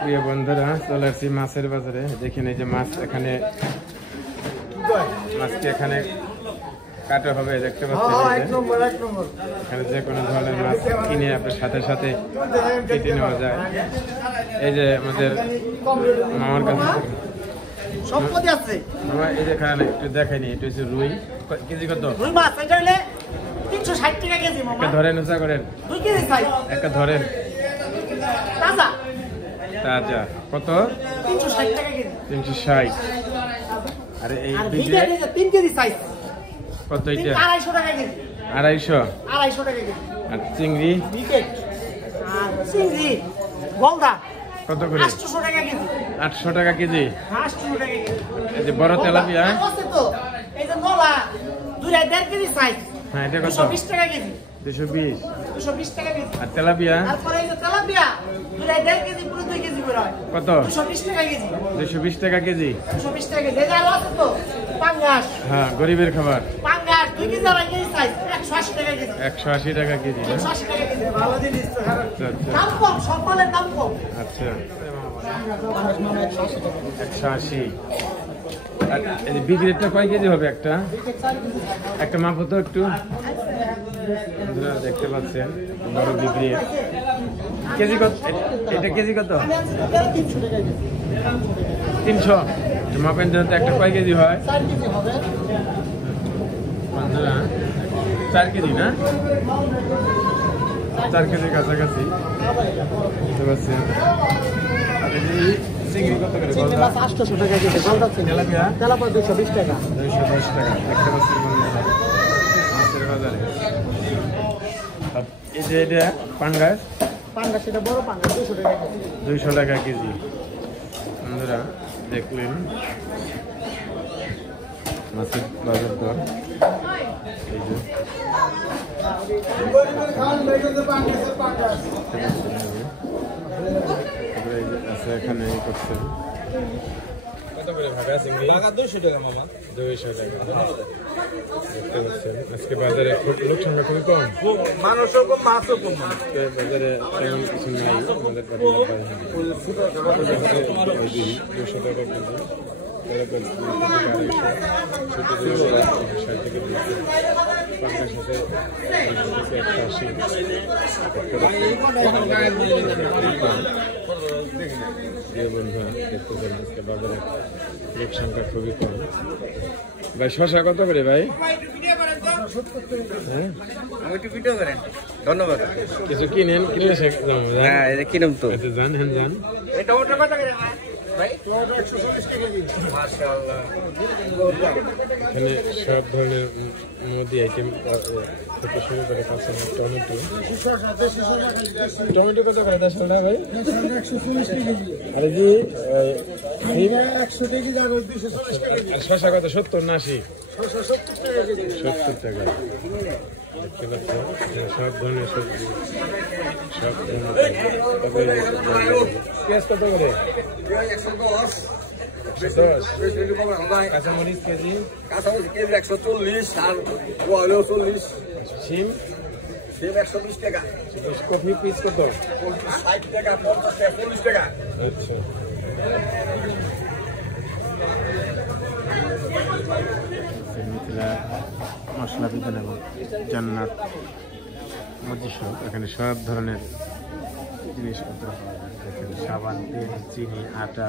প্রিয় বন্ধুরা, চলে আসছি মাছের বাজারে। দেখেন এই যে মাছ, এখানে মাছকে এখানে কাটা হবে, দেখতে পাচ্ছেন। এখানে যে কোনো ধরনের মাছ কিনে আপনার সাথে সাথে কেটে নেওয়া যায়। এই যে আমাদের মামার কাছে মামা, এই যে এখানে একটু দেখাইনি, এটা হচ্ছে রুই। কেজি কত? একটা ধরেন, উঁচা করেন, একটা ধরেন। তাজা কত? 360। আরে এই কত? এটা 250। আর চিংড়ি কত করে? 800 টাকা কেজি। এই যে বড় তেলাপিয়া, হ্যাঁ এটা কত? 220 টাকা কেজি। আর তেলাপিয়া কত? 220 টাকা কেজি। হ্যাঁ, গরিবের খাবার। 180 টাকা কেজি। আচ্ছা, 180। আর এই বিক্রিটা কয় কেজি হবে? একটা মাপো তো একটু। দেখতে পাচ্ছেন বড় বিক্রি। কেজি কত এটা? কেজি কত? 300। মাপেন তো একটা কয় কেজি হয়? 4 কেজি না? 4 কেজির কাছাকাছি বুঝতে পারছেন। আর এই চিংড়ি কত করে? 800 টাকা কেজি। তেলাপিয়া 220 টাকা। 210 টাকা। দেখতে পাচ্ছেন মাছের বাজারে। এই যে এটা পাঙ্গাস, এটা বড় পাঙ্গাস 200 টাকা কেজি। বন্ধুরা দেখলেন মাছের বাজার দর। এই যে এখানে করছেন কত করে ভাগা চিংড়ি? 200 টাকা মামা। 200 টাকা। দেখতে পাচ্ছেন আজকে বাজারে খুব লোক সংখ্যা খুবই কম, মানুষও কম, মাছও কম। বাজারে তেমন কিছু নাই আমাদের পাঠালে 200 টাকা কেজি। ছোট 60 থেকে 200, 180। বন্ধুরা দেখতেছেন আজকে বাজারে লোক সংখ্যা খুবই কম। ভাই শশা কত করে ভাই? ধন্যবাদ। কিছু কিনেন, কিনলে কিনুন তো জান। এখানে সব ধরনের মুদি আইটেম থেকে শুরু করে টমেটো কত করে? 100 টাকা ভাই। আর জি 100 কেজি। আর শশা কত? 70 না 80? 70 টাকা। দেখতে পাচ্ছেন সব ধরনের সবজি, সব ধরনের। পেঁয়াজ কত করে? 110। কাঁচামরিচ কেজি? 140। আর 40। শিম 120 টাকা। কফি পিস কত? 60 টাকা, 50 টাকা, 40 টাকা। আচ্ছা, মশলা বিধান এবং জান্নাত মজিসব, এখানে সব ধরনের জিনিসপত্র পাওয়া যায়। এখানে সাবান, তেল, চিনি, আটা,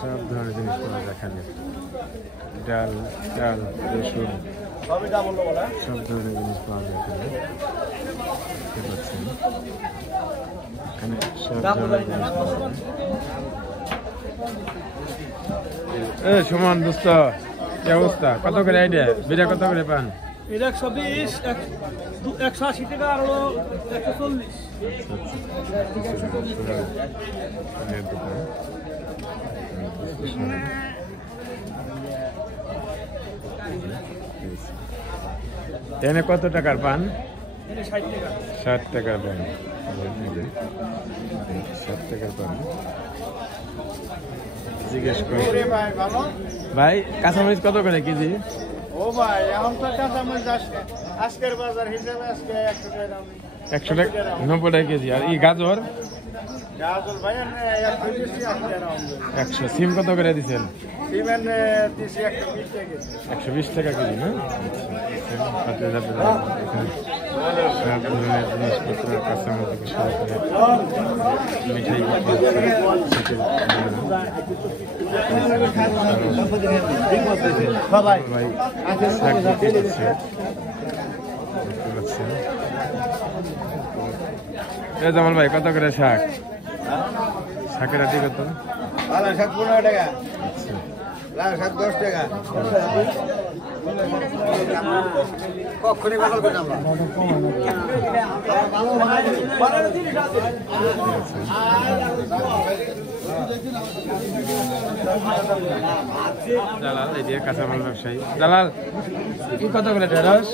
সব ধরনের জিনিস পাওয়া যায়। এখানে ডাল, রসুন, সব ধরনের জিনিস পাওয়া যায় এখানে। দেখতে পাচ্ছেন এখানে সব ধরনের জিনিস পাওয়া যায়। সুমন দোস্ত, কি অবস্থা? কত করে আইডিয়া? বিড়া কত করে পান? 120, 180 টাকা। আর 140। এনে কত টাকার পান? 60 টাকা। 60 টাকার পান। 60 টাকার পান। জিজ্ঞেস করি ভাই, কাঁচামরিচ কত করে কেজি? ও ভাই, এখন তো কাঁচামরিচ আজকের বাজার হিসেবে আজকে 100 টাকা দাম। 100 টাকা 90 টাকা কেজি। আর এই গাজর গাজর ভাই 100। সিম কত করে দিচ্ছেন? সিমেন দিছি 120 টাকা 120 টাকা কেজি। কেজি না? হাতে যাবে সব ধরনের জিনিসপত্র কাঁচামাল থেকে শুরু করে মিঠাই ভাই শাক বিক্রি করছে, দেখতে পাচ্ছেন। জামাল ভাই কত করে শাক? শাকের আটি কত? লাল শাক 15 টাকা, আচ্ছা, লাল শাক 10 টাকা। কখনই বদল করে আমরা জালাল এই যে কাঁচামাল ব্যবসায়ী। জালাল কি কত করে ঢেঁড়স?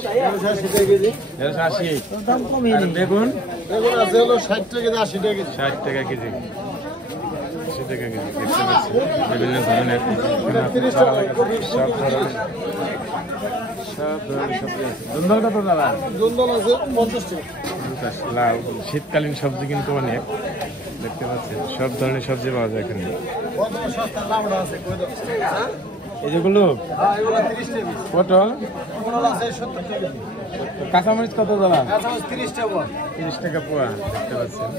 80। আর বেগুন? বেগুন আছে হলো 60 টাকা কেজি, 80 টাকা কেজি। 60 টাকা কেজি, 80 টাকা কেজি। দেখতে পাচ্ছি বিভিন্ন ধরনের সব ধরনের সবজি আছে। দুন্দল কত দাদা? দুন্দল আছে 50 টাকা। 50। লাউ শীতকালীন সবজি কিন্তু অনেক, দেখতে পাচ্ছেন সব ধরনের সবজি পাওয়া যায় এখানে। কত সস্তা লাউডা আছে কই দাও? এই যেগুলো হ্যাঁ এগুলো 30 টাকা। পটল পটল আছে 70 টাকা কেজি। কাঁচামরিচ কত দাদা? কাঁচা 30 টাকা। 30 টাকা পোয়া, দেখতে পাচ্ছেন।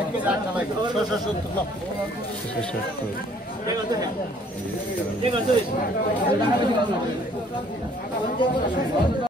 1 কেজি 8 টাকা। 670 না। 670।